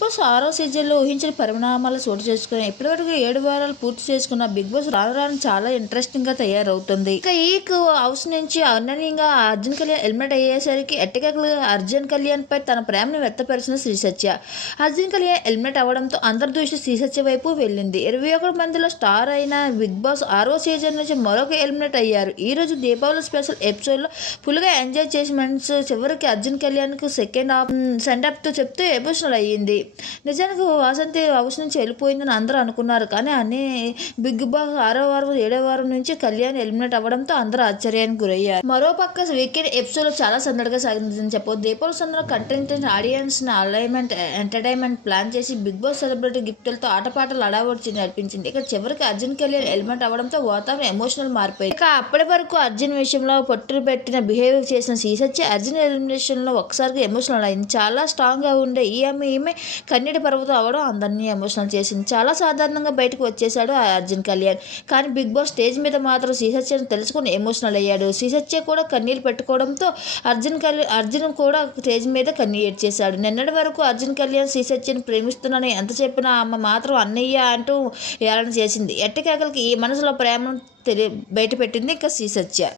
Boss ఆరో సీజన్లో ఊహించిన పరిణామాలు చోటు చేసుకుని ఇప్పటివరకు ఏడు వారాలు పూర్తి చేసుకున్న బిగ్ బాస్ రాను రాను చాలా ఇంట్రెస్టింగ్గా తయారవుతుంది. ఇక ఈ హౌస్ నుంచి అనన్యంగా అర్జున్ కళ్యాణ్ ఎలిమినేట్ అయ్యేసరికి ఎట్టకలు అర్జున్ కళ్యాణ్ పై తన ప్రేమను వ్యక్తపరిచిన శ్రీ సత్య. అర్జున్ కళ్యాణ్ ఎలిమినేట్ అవ్వడంతో అందరి దృష్టి శ్రీ సత్య వైపు వెళ్ళింది. ఇరవై ఒకటి మందిలో స్టార్ అయిన బిగ్ బాస్ ఆరో సీజన్ నుంచి మరొక ఎలిమినేట్ అయ్యారు. ఈ రోజు దీపావళి స్పెషల్ ఎపిసోడ్లో ఫుల్గా ఎంజాయ్ చేసి మనసు చివరికి అర్జున్ కళ్యాణ్కు సెకండ్ హాఫ్ సెండ్ అప్తో చెప్తూ ఎమోషనల్ అయ్యింది. నిజానికి వాసంతి హౌస్ నుంచి వెళ్ళిపోయిందని అందరూ అనుకున్నారు. కానీ అన్ని బిగ్ బాస్ ఆరో వారం ఏడో వారం నుంచి కళ్యాణ్ ఎలిమినేట్ అవ్వడంతో అందరూ ఆశ్చర్యానికి గురయ్యారు. మరో పక్క వీకెండ్ ఎపిసోడ్ చాలా సందడిగా సాగిందని చెప్పు దీపావళి సందర్భంలో content audience alignment entertainment plan చేసి బిగ్ బాస్ సెలబ్రిటీ గిఫ్ట్లతో ఆటపాటలు అడావచ్చి నడిపించింది. ఇక చివరికి అర్జున్ కళ్యాణ్ ఎలిమెంట్ అవ్వడంతో వాతావరణం ఎమోషనల్ మారిపోయింది. ఇక అప్పటి వరకు అర్జున్ విషయంలో పట్టు పెట్టిన బిహేవ్ చేసిన సీసచ్చి అర్జున్ ఎలిమినేషన్లో ఒకసారిగా ఎమోషనల్ అయింది. చాలా స్ట్రాంగ్గా ఉండే ఈ ఆమె ఈమె కన్నీటి పర్వతం అవ్వడం అందరినీ ఎమోషనల్ చేసింది. చాలా సాధారణంగా బయటకు వచ్చేసాడు ఆ అర్జున్ కళ్యాణ్. కానీ బిగ్ బాస్ స్టేజ్ మీద మాత్రం శ్రీసత్యను తెలుసుకుని ఎమోషనల్ అయ్యాడు. శ్రీసత్య కూడా కన్నీళ్ళు పెట్టుకోవడంతో అర్జున్ కళ్యాణ్ అర్జున్ కూడా స్టేజ్ మీద కన్నీరు ఏడ్చేశాడు. నిన్నటి వరకు అర్జున్ కళ్యాణ్ శ్రీసత్యను ప్రేమిస్తున్నానని ఎంత చెప్పినా ఆమె మాత్రం అన్నయ్య అంటూ ఏలన చేసింది. ఎట్టకేకలకి ఈ మనసులో ప్రేమను తెలియ బయట పెట్టింది శ్రీసత్య